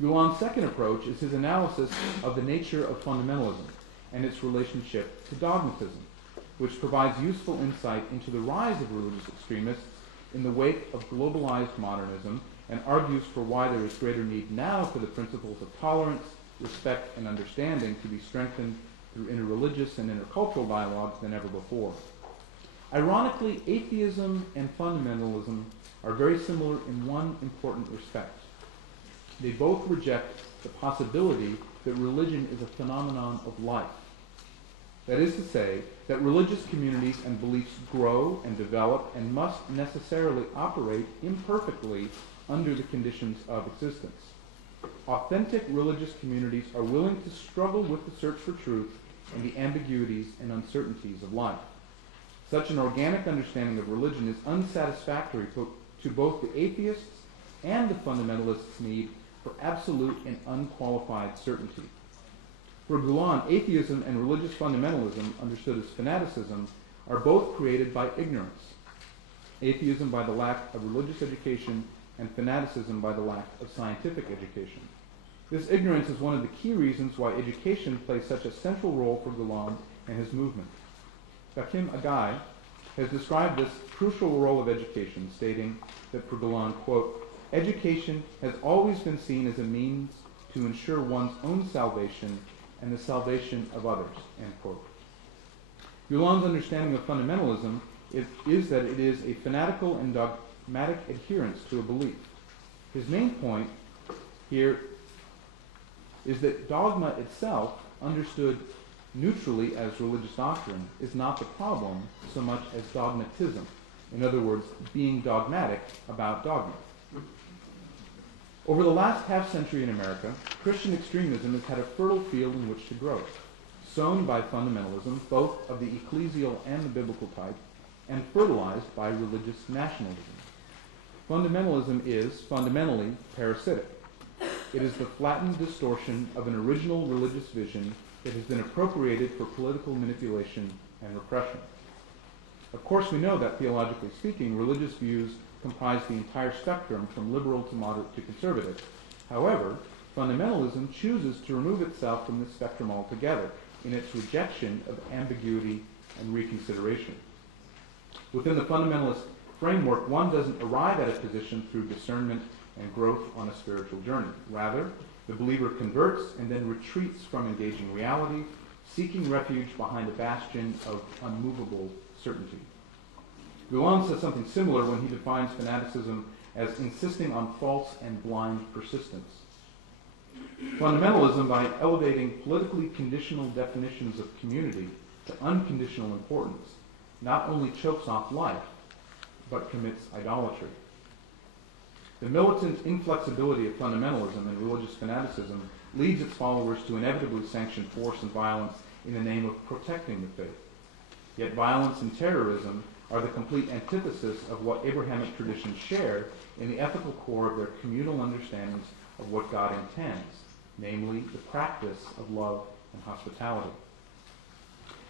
Gülen's second approach is his analysis of the nature of fundamentalism and its relationship to dogmatism, which provides useful insight into the rise of religious extremists in the wake of globalized modernism and argues for why there is greater need now for the principles of tolerance, respect, and understanding to be strengthened through interreligious and intercultural dialogues than ever before. Ironically, atheism and fundamentalism are very similar in one important respect. They both reject the possibility that religion is a phenomenon of life. That is to say, that religious communities and beliefs grow and develop and must necessarily operate imperfectly under the conditions of existence. Authentic religious communities are willing to struggle with the search for truth and the ambiguities and uncertainties of life. Such an organic understanding of religion is unsatisfactory to both the atheists and the fundamentalists' need for absolute and unqualified certainty. For Gülen, atheism and religious fundamentalism, understood as fanaticism, are both created by ignorance. Atheism by the lack of religious education and fanaticism by the lack of scientific education. This ignorance is one of the key reasons why education plays such a central role for Gülen and his movement. Hakim Agai has described this crucial role of education, stating that for Gülen, quote, education has always been seen as a means to ensure one's own salvation and the salvation of others, end quote. Gülen's understanding of fundamentalism is that it is a fanatical and dogmatic adherence to a belief. His main point here is that dogma itself, understood neutrally as religious doctrine, is not the problem so much as dogmatism. In other words, being dogmatic about dogma. Over the last half-century in America, Christian extremism has had a fertile field in which to grow, sown by fundamentalism, both of the ecclesial and the biblical type, and fertilized by religious nationalism. Fundamentalism is fundamentally parasitic. It is the flattened distortion of an original religious vision that has been appropriated for political manipulation and repression. Of course, we know that, theologically speaking, religious views comprise the entire spectrum from liberal to moderate to conservative. However, fundamentalism chooses to remove itself from this spectrum altogether in its rejection of ambiguity and reconsideration. Within the fundamentalist framework, one doesn't arrive at a position through discernment and growth on a spiritual journey. Rather, the believer converts and then retreats from engaging reality, seeking refuge behind a bastion of unmovable certainty. Gülen says something similar when he defines fanaticism as insisting on false and blind persistence. Fundamentalism, by elevating politically conditional definitions of community to unconditional importance, not only chokes off life, but commits idolatry. The militant inflexibility of fundamentalism and religious fanaticism leads its followers to inevitably sanction force and violence in the name of protecting the faith. Yet violence and terrorism are the complete antithesis of what Abrahamic traditions share in the ethical core of their communal understandings of what God intends, namely the practice of love and hospitality.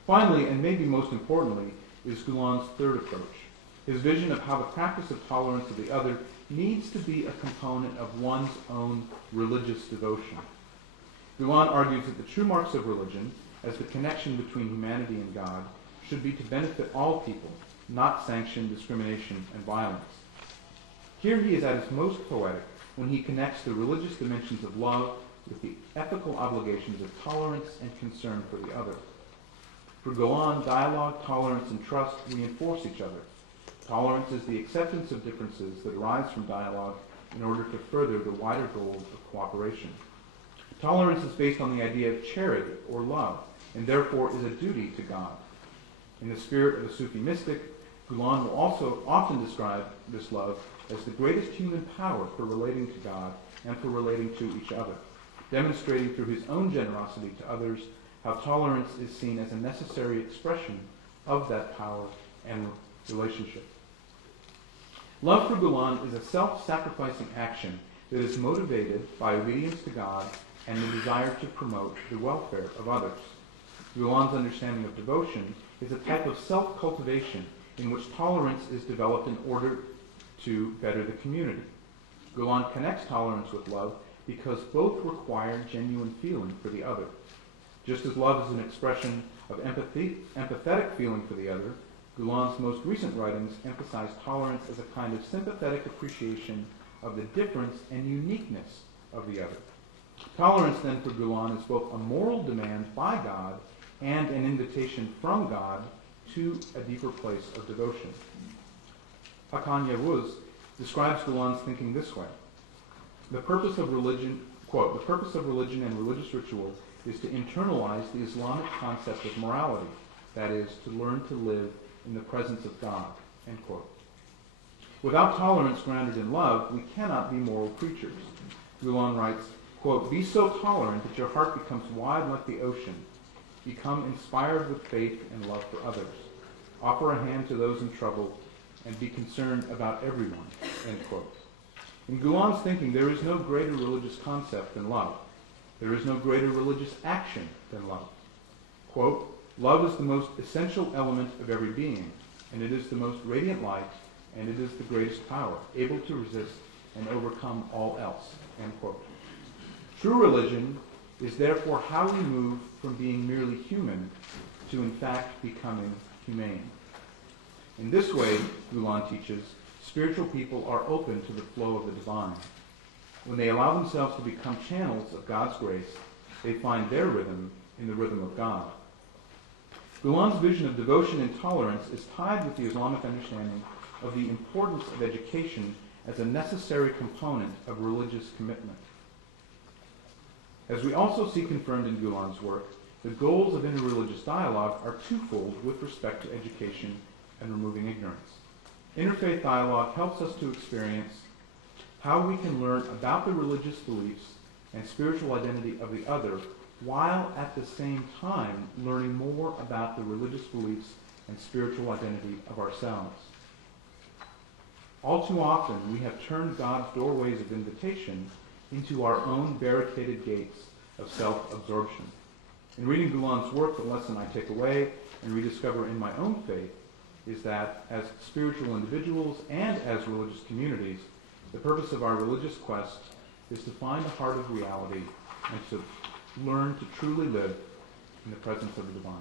Finally, and maybe most importantly, is Gülen's third approach, his vision of how the practice of tolerance of the other needs to be a component of one's own religious devotion. Gülen argues that the true marks of religion, as the connection between humanity and God, should be to benefit all people, not sanction discrimination and violence. Here he is at his most poetic when he connects the religious dimensions of love with the ethical obligations of tolerance and concern for the other. For Gülen, dialogue, tolerance, and trust reinforce each other. Tolerance is the acceptance of differences that arise from dialogue in order to further the wider goals of cooperation. Tolerance is based on the idea of charity or love, and therefore is a duty to God. In the spirit of a Sufi mystic, Gülen will also often describe this love as the greatest human power for relating to God and for relating to each other, demonstrating through his own generosity to others how tolerance is seen as a necessary expression of that power and relationship. Love for Gülen is a self-sacrificing action that is motivated by obedience to God and the desire to promote the welfare of others. Gülen's understanding of devotion is a type of self-cultivation in which tolerance is developed in order to better the community. Gülen connects tolerance with love because both require genuine feeling for the other. Just as love is an expression of empathetic feeling for the other, Gülen's most recent writings emphasize tolerance as a kind of sympathetic appreciation of the difference and uniqueness of the other. Tolerance, then, for Gülen is both a moral demand by God and an invitation from God to a deeper place of devotion. Hakan Yavuz describes Gülen's thinking this way. The purpose of religion, quote, the purpose of religion and religious ritual is to internalize the Islamic concept of morality, that is, to learn to live in the presence of God, end quote. Without tolerance grounded in love, we cannot be moral creatures. Gülen writes, quote, be so tolerant that your heart becomes wide like the ocean. Become inspired with faith and love for others. Offer a hand to those in trouble and be concerned about everyone, end quote. In Gülen's thinking, there is no greater religious concept than love. There is no greater religious action than love. Quote, love is the most essential element of every being, and it is the most radiant light, and it is the greatest power, able to resist and overcome all else, end quote. True religion is therefore how we move from being merely human to in fact becoming humane. In this way, Gülen teaches, spiritual people are open to the flow of the divine. When they allow themselves to become channels of God's grace, they find their rhythm in the rhythm of God. Gülen's vision of devotion and tolerance is tied with the Islamic understanding of the importance of education as a necessary component of religious commitment. As we also see confirmed in Gülen's work, the goals of interreligious dialogue are twofold with respect to education and removing ignorance. Interfaith dialogue helps us to experience how we can learn about the religious beliefs and spiritual identity of the other, while at the same time learning more about the religious beliefs and spiritual identity of ourselves. All too often, we have turned God's doorways of invitation into our own barricaded gates of self-absorption. In reading Gülen's work, the lesson I take away and rediscover in my own faith is that as spiritual individuals and as religious communities, the purpose of our religious quest is to find the heart of reality and to learn to truly live in the presence of the divine.